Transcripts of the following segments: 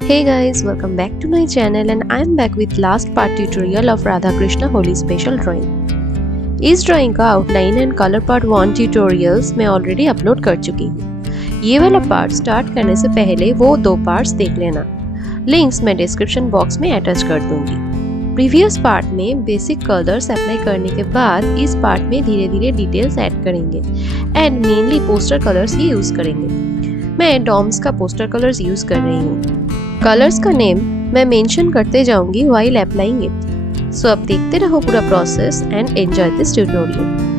Hey guys, welcome back to my channel and I'm back with last part tutorial of Radha Krishna Holi special drawing। इस ड्राइंग का outline and colour part 1 ट्यूटोरियल्स मैं already upload कर चुकी हूँ। ये वाला part start करने से पहले वो दो पार्ट्स देख लेना। लिंक्स मैं डिस्क्रिप्शन बॉक्स में अटैच कर दूंगी। प्रीवियस पार्ट में बेसिक कलर्स अप्लाई करने के बाद इस पार्ट में धीरे धीरे डिटेल्स ऐड करेंगे एंड मेनली पोस्टर कलर्स ही यूज करेंगे। मैं डॉम्स का पोस्टर कलर्स यूज कर रही हूँ। कलर्स का नेम मैं मेंशन करते जाऊंगी व्हाइल अप्लाइंग इट। सो अब देखते रहो पूरा process and enjoy this tutorial.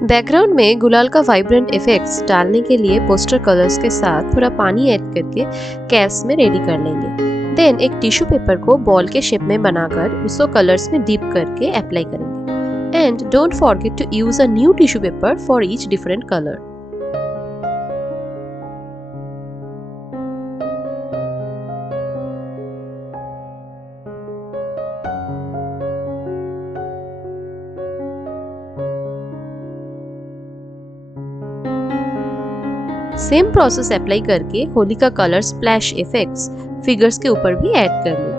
Background में गुलाल का वाइब्रेंट इफेक्ट्स डालने के लिए पोस्टर कलर्स के साथ थोड़ा पानी ऐड करके कैप्स में रेडी कर लेंगे। देन एक टिश्यू पेपर को बॉल के शेप में बनाकर उसको कलर्स में डिप करके अप्लाई करेंगे। And don't forget to use a new tissue paper for each different colour. Same process apply करके होली का कलर स्प्लैश इफेक्ट्स फिगर्स के ऊपर भी ऐड कर लेंगे।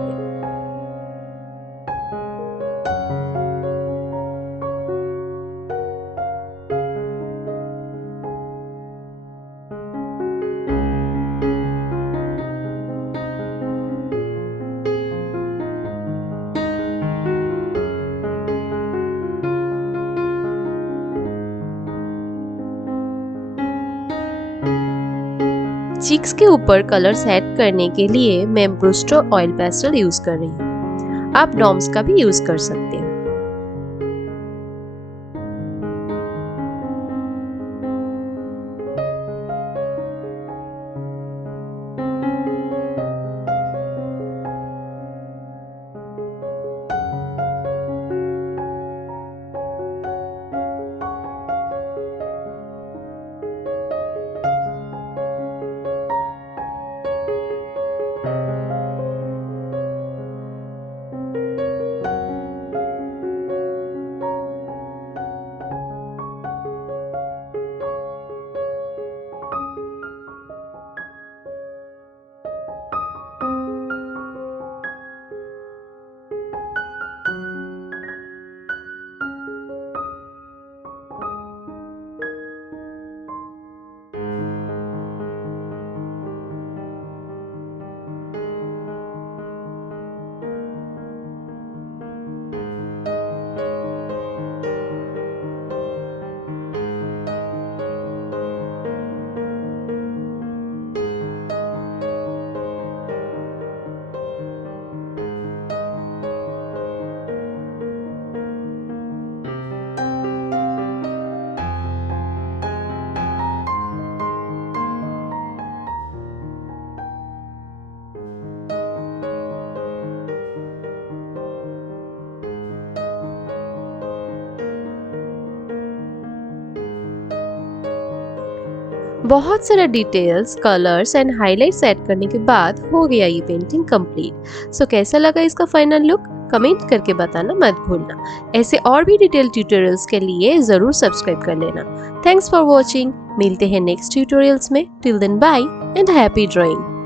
चीक्स के ऊपर कलर्स ऐड करने के लिए मैं ब्रूस्टर ऑयल पेस्टल यूज कर रही हूँ। आप डॉम्स का भी यूज कर सकते हैं। बहुत सारे details, colours and highlights add करने के बाद हो गया ये पेंटिंग कंप्लीट। सो कैसा लगा इसका फाइनल लुक? कमेंट करके बताना मत भूलना। ऐसे और भी डिटेल ट्यूटोरियल्स के लिए जरूर सब्सक्राइब कर लेना। Thanks for watching. मिलते हैं नेक्स्ट ट्यूटोरियल्स में। Till then bye and happy drawing.